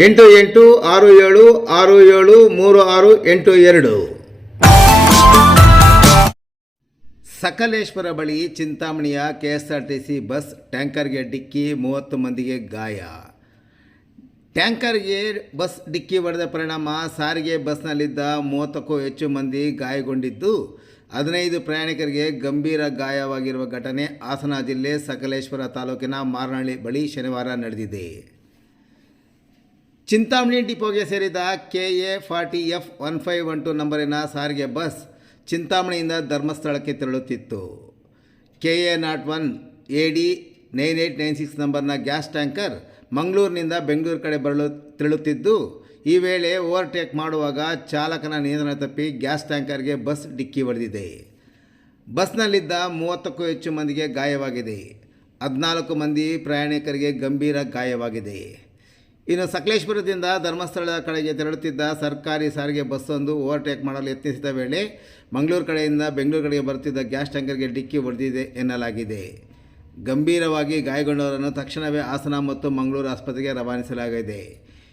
ಎಂಟು ಎಂಟು ಆರು ಏಳು ಆರು ಏಳು, ಮೂರು ಆರು, ಎಂಟು ಎರಡು. ಸಕಲೇಶ್ವರ ಬಳಿ ಚಿಂತಾಮಣಿಯ K S R T bus ಟ್ಯಾಂಕರ್ಗೆ ಡಿಕ್ಕಿ ಮೂವತ್ತು ಮಂದಿಗೆ ಗಾಯ. ಟ್ಯಾಂಕರ್ಗೆ ಬಸ್ ಡಿಕ್ಕಿ ಹೊಡೆದ ಪರಿಣಾಮ ಸಾರಿಗೆ ಬಸ್ನಲ್ಲಿದ್ದ ಮೂವತ್ತಕ್ಕೂ ಹೆಚ್ಚು ಮಂದಿ ಗಾಯಗೊಂಡಿದ್ದು, ಹದಿನೈದು ಪ್ರಯಾಣಿಕರಿಗೆ ಗಂಭೀರ ಗಾಯವಾಗಿರುವ ಘಟನೆ ಹಾಸನ ಜಿಲ್ಲೆ ಸಕಲೇಶ್ವರ ತಾಲೂಕಿನ ಮಾರನಹಳ್ಳಿ ಬಳಿ ಶನಿವಾರ ನಡೆದಿದೆ. ಚಿಂತಾಮಣಿ ಡಿಪೋಗೆ ಸೇರಿದ K A forty F one five one two ನಂಬರಿನ ಸಾರಿಗೆ ಬಸ್ ಚಿಂತಾಮಣಿಯಿಂದ ಧರ್ಮಸ್ಥಳಕ್ಕೆ ತೆರಳುತ್ತಿತ್ತು. K A naught one A D nine eight nine six ನಂಬರ್ನ ಗ್ಯಾಸ್ ಟ್ಯಾಂಕರ್ ಮಂಗಳೂರಿನಿಂದ ಬೆಂಗಳೂರು ಕಡೆ ಬರಲು ತೆರಳುತ್ತಿದ್ದು, ಈ ವೇಳೆ ಓವರ್ಟೇಕ್ ಮಾಡುವಾಗ ಚಾಲಕನ ನಿಯಂತ್ರಣ ತಪ್ಪಿ ಗ್ಯಾಸ್ ಟ್ಯಾಂಕರ್ಗೆ ಬಸ್ ಡಿಕ್ಕಿ ಹೊಡೆದಿದೆ. ಬಸ್ನಲ್ಲಿದ್ದ ಮೂವತ್ತಕ್ಕೂ ಹೆಚ್ಚು ಮಂದಿಗೆ ಗಾಯವಾಗಿದೆ. ಹದಿನಾಲ್ಕು ಮಂದಿ ಪ್ರಯಾಣಿಕರಿಗೆ ಗಂಭೀರ ಗಾಯವಾಗಿದೆ. ಇನ್ನು ಸಕಲೇಶ್ಪುರದಿಂದ ಧರ್ಮಸ್ಥಳದ ಕಡೆಗೆ ತೆರಳುತ್ತಿದ್ದ ಸರ್ಕಾರಿ ಸಾರಿಗೆ ಬಸ್ಸೊಂದು ಓವರ್ಟೇಕ್ ಮಾಡಲು ಯತ್ನಿಸಿದ ವೇಳೆ ಮಂಗಳೂರು ಕಡೆಯಿಂದ ಬೆಂಗಳೂರು ಕಡೆಗೆ ಬರುತ್ತಿದ್ದ ಗ್ಯಾಸ್ ಟ್ಯಾಂಕರ್ಗೆ ಡಿಕ್ಕಿ ಹೊಡೆದಿದೆ ಎನ್ನಲಾಗಿದೆ. ಗಂಭೀರವಾಗಿ ಗಾಯಗೊಂಡವರನ್ನು ತಕ್ಷಣವೇ ಹಾಸನ ಮತ್ತು ಮಂಗಳೂರು ಆಸ್ಪತ್ರೆಗೆ ರವಾನಿಸಲಾಗಿದೆ.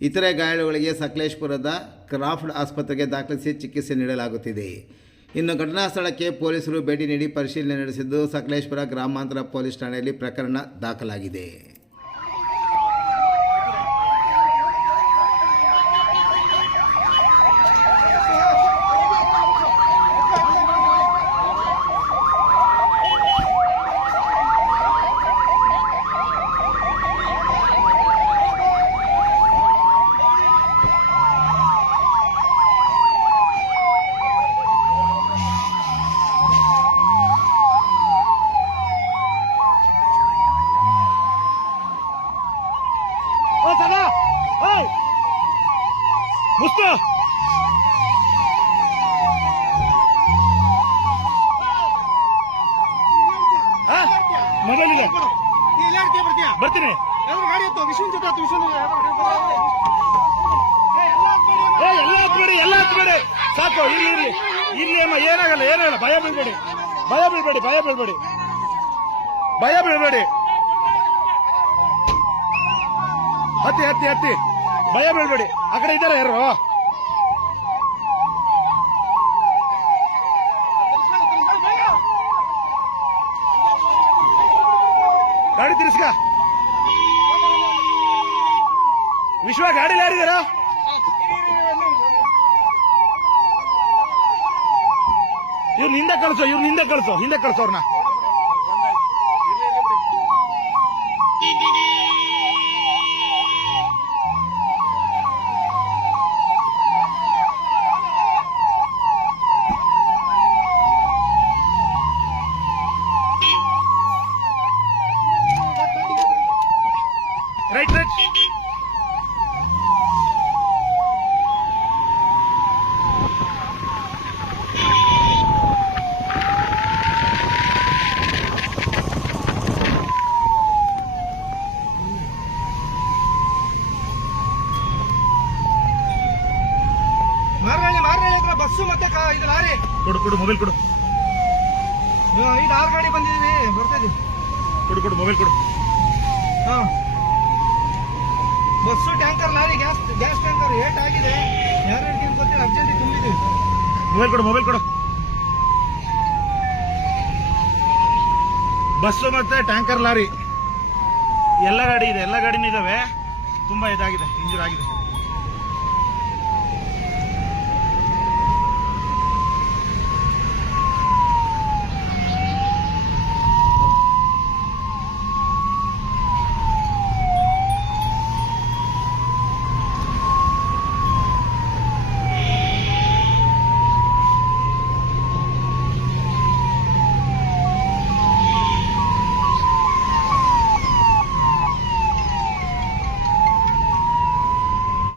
ಇತರೆ ಗಾಯಾಳುಗಳಿಗೆ ಸಕಲೇಶ್ಪುರದ ಕ್ರಾಫ್ಟ್ ಆಸ್ಪತ್ರೆಗೆ ದಾಖಲಿಸಿ ಚಿಕಿತ್ಸೆ ನೀಡಲಾಗುತ್ತಿದೆ. ಇನ್ನು ಘಟನಾ ಸ್ಥಳಕ್ಕೆ ಪೊಲೀಸರು ಭೇಟಿ ನೀಡಿ ಪರಿಶೀಲನೆ ನಡೆಸಿದ್ದು ಸಕಲೇಶ್ಪುರ ಗ್ರಾಮಾಂತರ ಪೊಲೀಸ್ ಠಾಣೆಯಲ್ಲಿ ಪ್ರಕರಣ ದಾಖಲಾಗಿದೆ. ಗುಸ್ತಾ ಆ ಮನೆಯ ಬರ್ತೀಯ ಬರ್ತೀರಿ ನಮ್ಗೆ ಗಾಡಿ ಆಯ್ತು ವಿಷಯ ಜೊತೆ ಏ ಏಯ್ ಎಲ್ಲರೂ ನೋಡಿ ಎಲ್ಲರೂ ಬಿಡಿ ಸಾಕು, ಇಲ್ಲಿ ಇರಲಿ ಇಲ್ಲಿ ಅಮ್ಮ ಏನಾಗಲ್ಲ ಏನಾಗೋ ಭಯ ಬಿಡ್ಕೊಡಿ ಭಯ ಬಿಲ್ಬೇಡಿ ಭಯ ಬಿಡ್ಬೇಡಿ ಭಯ ಬಿಡ್ಬೇಡಿ ಹತ್ತಿ ಹತ್ತಿ ಹತ್ತಿ. ಭಯ ಬೀಳ್ಬೇಡಿ ಆ ಕಡೆ ಇದ್ದಾರೆ ಯಾರು? ಗಾಡಿ ತಿರ್ಸ್ಕ. ವಿಶ್ವ ಗಾಡಿ ಯಾರಿದಾರ? ಇವ್ರು ಹಿಂದೆ ಕಳಿಸೋ, ಇವ್ರು ಹಿಂದೆ ಕಳಿಸೋ ಹಿಂದೆ ಕಳ್ಸೋ ಮೊಬೈಲ್ ಕೊಡು ಇದು ಆರು ಗಾಡಿ ಬಂದಿದೀವಿ ಬರ್ತಾ ಇದೀವಿ ಕೊಡು ಕೊಡು ಮೊಬೈಲ್ ಕೊಡು. ಹಾ bus tanker lorry gas gas tanker eight ಆಗಿದೆ. ಯಾರು ಹಿಡ್ಕೊಂಡು ಗೊತ್ತಿಲ್ಲ ಅರ್ಜೆಂಟ್ ತುಂಬಿದೀವಿ ಮೊಬೈಲ್ ಕೊಡು ಮೊಬೈಲ್ ಕೊಡು. ಬಸ್ಸು ಮತ್ತೆ ಟ್ಯಾಂಕರ್ ಲಾರಿ. ಎಲ್ಲ ಗಾಡಿ ಇದೆ ಎಲ್ಲ ಗಾಡಿನೂ ಇದಾವೆ. ತುಂಬಾ ಇದಾಗಿದೆ ಇಂಜೂರ್ ಆಗಿದೆ.